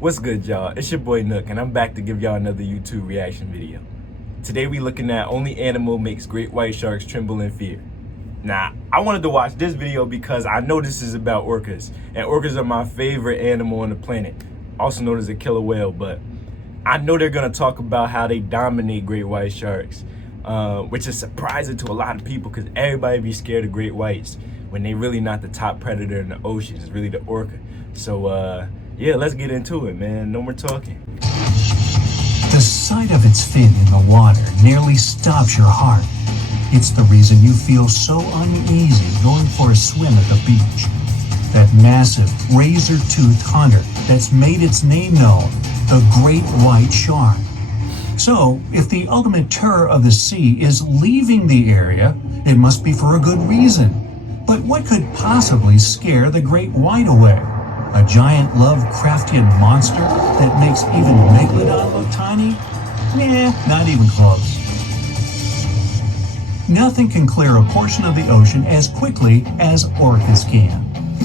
What's good, y'all? It's your boy Nook, and I'm back to give y'all another YouTube reaction video. Today we looking at only animal makes great white sharks tremble in fear. Now, I wanted to watch this video because I know this is about orcas, and orcas are my favorite animal on the planet, also known as a killer whale, but I know they're gonna talk about how they dominate great white sharks, which is surprising to a lot of people because everybody be scared of great whites when they really not the top predator in the ocean. It's really the orca. So, yeah, let's get into it, man. No more talking. The sight of its fin in the water nearly stops your heart. It's the reason you feel so uneasy going for a swim at the beach. That massive, razor-toothed hunter that's made its name known, the great white shark. So, if the ultimate terror of the sea is leaving the area, it must be for a good reason. But what could possibly scare the great white away? A giant Lovecraftian monster that makes even Megalodon look tiny? Nah, not even close. Nothing can clear a portion of the ocean as quickly as orcas can.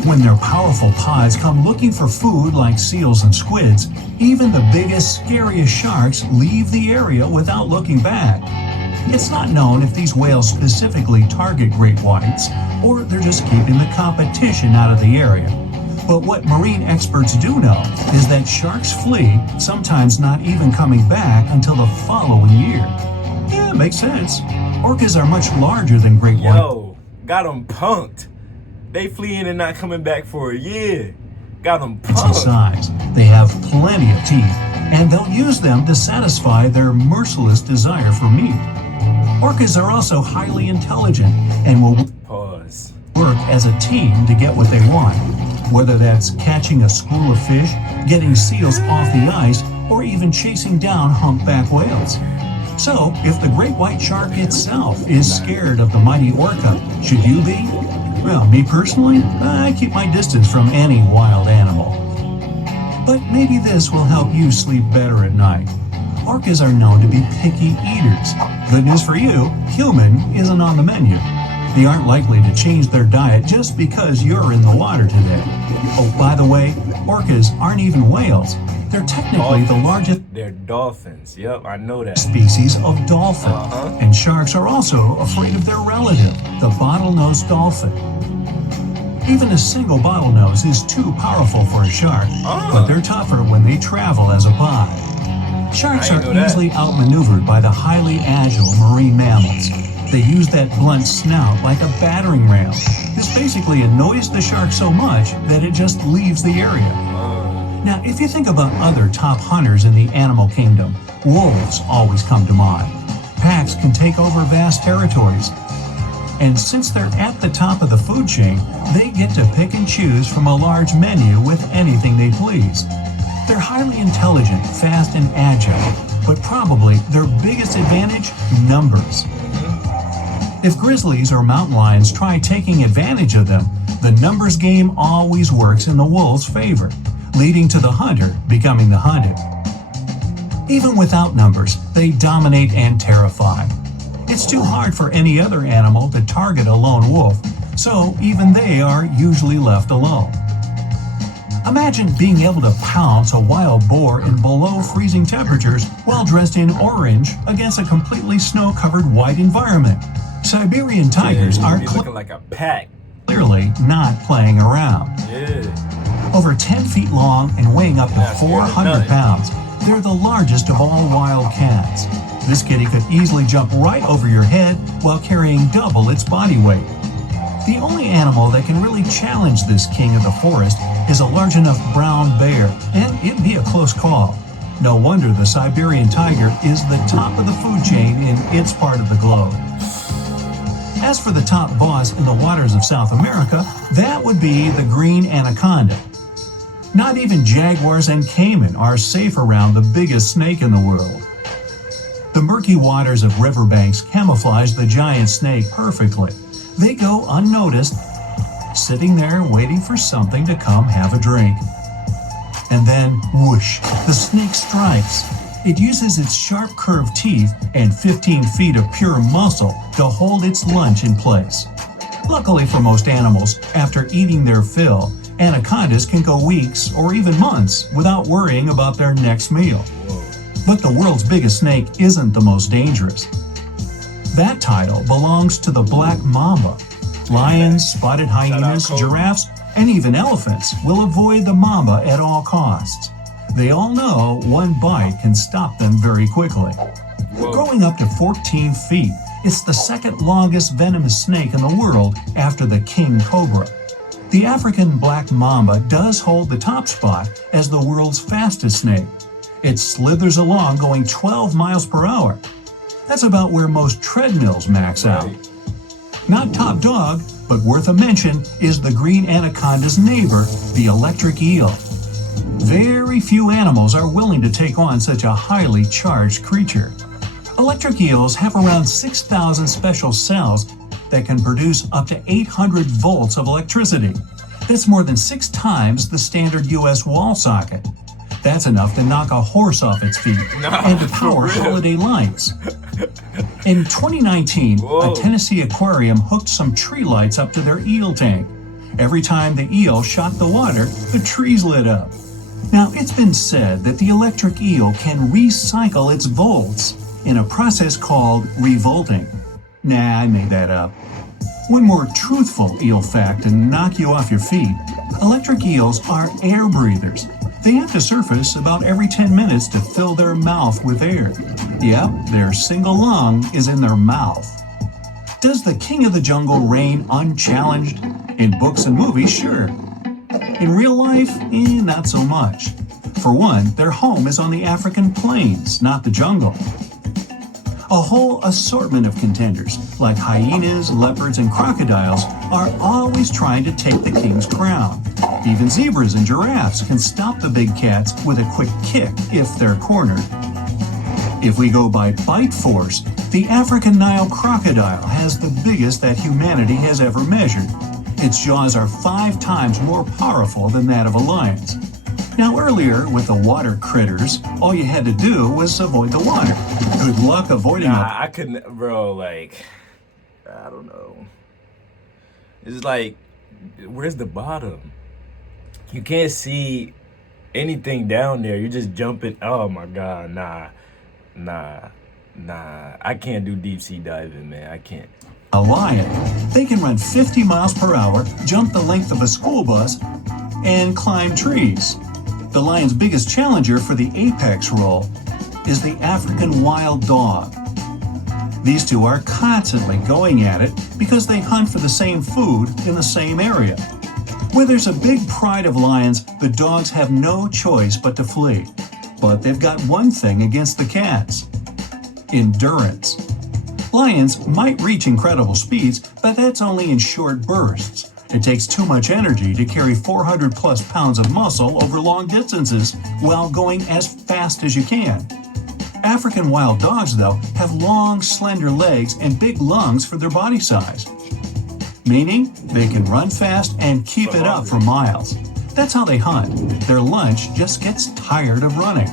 When their powerful paws come looking for food like seals and squids, even the biggest, scariest sharks leave the area without looking back. It's not known if these whales specifically target great whites, or they're just keeping the competition out of the area. But what marine experts do know is that sharks flee, sometimes not even coming back until the following year. Yeah, makes sense. Orcas are much larger than great white. Yo, got them punked. They fleeing and not coming back for a year. Got them punked. Size. They have plenty of teeth, and they'll use them to satisfy their merciless desire for meat. Orcas are also highly intelligent and will work as a team to get what they want. Whether that's catching a school of fish, getting seals off the ice, or even chasing down humpback whales. So, if the great white shark itself is scared of the mighty orca, should you be? Well, me personally, I keep my distance from any wild animal. But maybe this will help you sleep better at night. Orcas are known to be picky eaters. Good news for you, human isn't on the menu. They aren't likely to change their diet just because you're in the water today. Oh, by the way, orcas aren't even whales. They're technically the largest. They're dolphins. Yep, I know that. Species of dolphin. And sharks are also afraid of their relative, the bottlenose dolphin. Even a single bottlenose is too powerful for a shark, but they're tougher when they travel as a pod. Sharks are easily outmaneuvered by the highly agile marine mammals. They use that blunt snout like a battering ram. This basically annoys the shark so much that it just leaves the area. Now, if you think about other top hunters in the animal kingdom, wolves always come to mind. Packs can take over vast territories. And since they're at the top of the food chain, they get to pick and choose from a large menu with anything they please. They're highly intelligent, fast, and agile, but probably their biggest advantage, numbers. If grizzlies or mountain lions try taking advantage of them, the numbers game always works in the wolves' favor, leading to the hunter becoming the hunted. Even without numbers, they dominate and terrify. It's too hard for any other animal to target a lone wolf, so even they are usually left alone. Imagine being able to pounce a wild boar in below freezing temperatures while dressed in orange against a completely snow-covered white environment. Siberian tigers are looking like a pack. Clearly not playing around. Yeah. Over 10 feet long and weighing up to 400 pounds, they're the largest of all wild cats. This kitty could easily jump right over your head while carrying double its body weight. The only animal that can really challenge this king of the forest is a large enough brown bear, and it'd be a close call. No wonder the Siberian tiger is the top of the food chain in its part of the globe. As for the top boss in the waters of South America, that would be the green anaconda. Not even jaguars and caiman are safe around the biggest snake in the world. The murky waters of riverbanks camouflage the giant snake perfectly. They go unnoticed, sitting there waiting for something to come have a drink. And then, whoosh, the snake strikes. It uses its sharp curved teeth and 15 feet of pure muscle to hold its lunch in place. Luckily for most animals, after eating their fill, Anacondas can go weeks or even months without worrying about their next meal. But the world's biggest snake isn't the most dangerous. That title belongs to the black mamba. Lions, spotted hyenas, giraffes, and even elephants will avoid the mamba at all costs. They all know one bite can stop them very quickly. Growing up to 14 feet, it's the second longest venomous snake in the world after the king cobra. The African black mamba does hold the top spot as the world's fastest snake. It slithers along going 12 miles per hour. That's about where most treadmills max out. Not top dog, but worth a mention is the green anaconda's neighbor, the electric eel. Very few animals are willing to take on such a highly charged creature. Electric eels have around 6,000 special cells that can produce up to 800 volts of electricity. That's more than 6 times the standard US wall socket. That's enough to knock a horse off its feet and to power holiday lights. In 2019, a Tennessee aquarium hooked some tree lights up to their eel tank. Every time the eel shot the water, the trees lit up. Now, it's been said that the electric eel can recycle its volts in a process called revolting. Nah, I made that up. One more truthful eel fact to knock you off your feet. Electric eels are air breathers. They have to surface about every 10 minutes to fill their mouth with air. Yep, their single lung is in their mouth. Does the king of the jungle reign unchallenged? In books and movies, sure. In real life, not so much. For one, their home is on the African plains, not the jungle. A whole assortment of contenders, like hyenas, leopards, and crocodiles, are always trying to take the king's crown. Even zebras and giraffes can stop the big cats with a quick kick if they're cornered. If we go by bite force, the African Nile crocodile has the biggest that humanity has ever measured. Its jaws are 5 times more powerful than that of a lion's. Now earlier, with the water critters, all you had to do was avoid the water. Good luck avoiding them. I couldn't, bro, like, I don't know. It's like, where's the bottom? You can't see anything down there. You're just jumping. Oh my God, nah. I can't do deep sea diving, man. I can't. A lion. They can run 50 miles per hour, jump the length of a school bus, and climb trees. The lion's biggest challenger for the apex role is the African wild dog. These two are constantly going at it because they hunt for the same food in the same area. Where there's a big pride of lions, the dogs have no choice but to flee. But they've got one thing against the cats: endurance. Lions might reach incredible speeds, but that's only in short bursts. It takes too much energy to carry 400 plus pounds of muscle over long distances while going as fast as you can. African wild dogs, though, have long, slender legs and big lungs for their body size, meaning they can run fast and keep it up for miles. That's how they hunt. Their lunch just gets tired of running.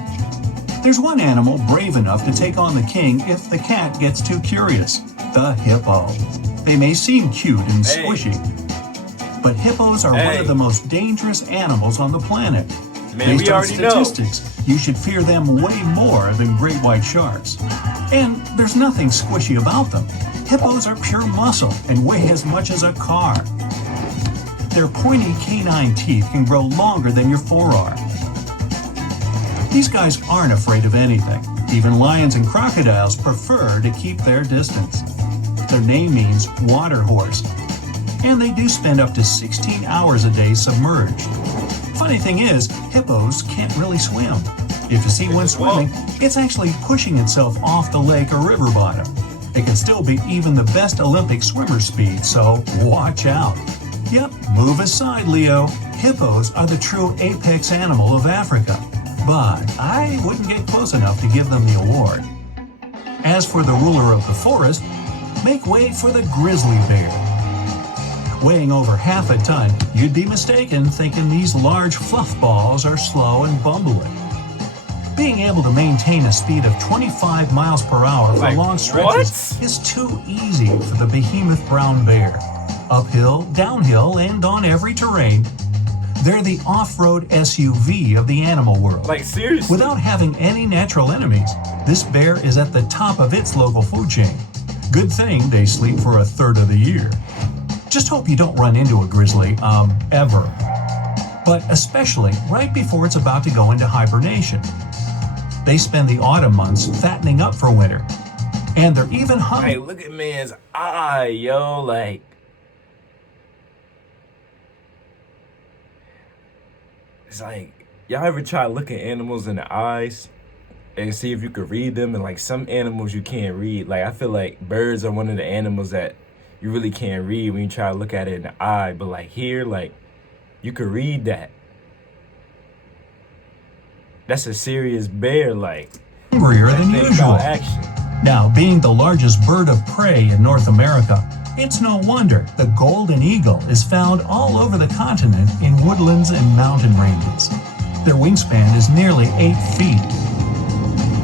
There's one animal brave enough to take on the king if the cat gets too curious: the hippo. They may seem cute and squishy, but hippos are one of the most dangerous animals on the planet. Man, Based on statistics, you should fear them way more than great white sharks. And there's nothing squishy about them. Hippos are pure muscle and weigh as much as a car. Their pointy canine teeth can grow longer than your forearm. These guys aren't afraid of anything. Even lions and crocodiles prefer to keep their distance. Their name means water horse, and they do spend up to 16 hours a day submerged. Funny thing is, hippos can't really swim. If you see one swimming, it's actually pushing itself off the lake or river bottom. It can still beat even the best Olympic swimmer's speed, so watch out. Yep, move aside, Leo. Hippos are the true apex animal of Africa, but I wouldn't get close enough to give them the award. As for the ruler of the forest, make way for the grizzly bear. Weighing over half a ton, you'd be mistaken thinking these large fluff balls are slow and bumbling. Being able to maintain a speed of 25 miles per hour for long stretches is too easy for the behemoth brown bear. Uphill, downhill, and on every terrain, They're the off-road SUV of the animal world. Like, seriously? Without having any natural enemies, this bear is at the top of its local food chain. Good thing they sleep for a third of the year. Just hope you don't run into a grizzly, ever. But especially right before it's about to go into hibernation. They spend the autumn months fattening up for winter. And they're even hungry. Hey, look at man's eye, yo, like. It's like, y'all ever try looking animals in the eyes and see if you could read them? And like some animals you can't read. Like I feel like birds are one of the animals that you really can't read when you try to look at it in the eye. But like here, like you could read that. That's a serious bear, like. Hungrier than usual. Action. Now, being the largest bird of prey in North America, it's no wonder the golden eagle is found all over the continent in woodlands and mountain ranges. Their wingspan is nearly 8 feet.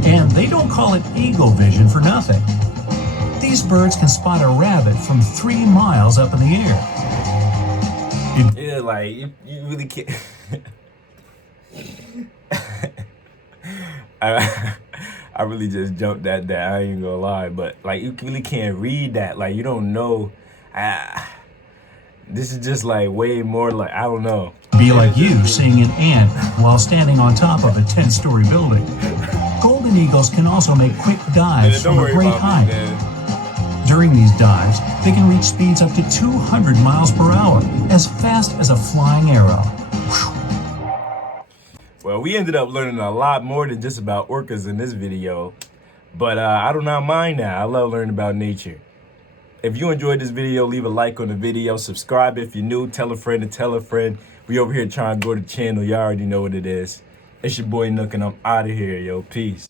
And they don't call it eagle vision for nothing. These birds can spot a rabbit from 3 miles up in the air. Yeah, like, you really can't. I really just jumped that I ain't gonna lie, but like you really can't read that. Like you don't know. This is just like way more like, I don't know. Be like you seeing an ant while standing on top of a 10-story building. Golden eagles can also make quick dives from a great height. During these dives, they can reach speeds up to 200 miles per hour, as fast as a flying arrow. Well, we ended up learning a lot more than just about orcas in this video, but I do not mind that. I love learning about nature. If you enjoyed this video, leave a like on the video, subscribe if you're new, tell a friend to tell a friend. We over here trying to grow the channel. You already know what it is. It's your boy Nook, and I'm out of here, yo. Peace.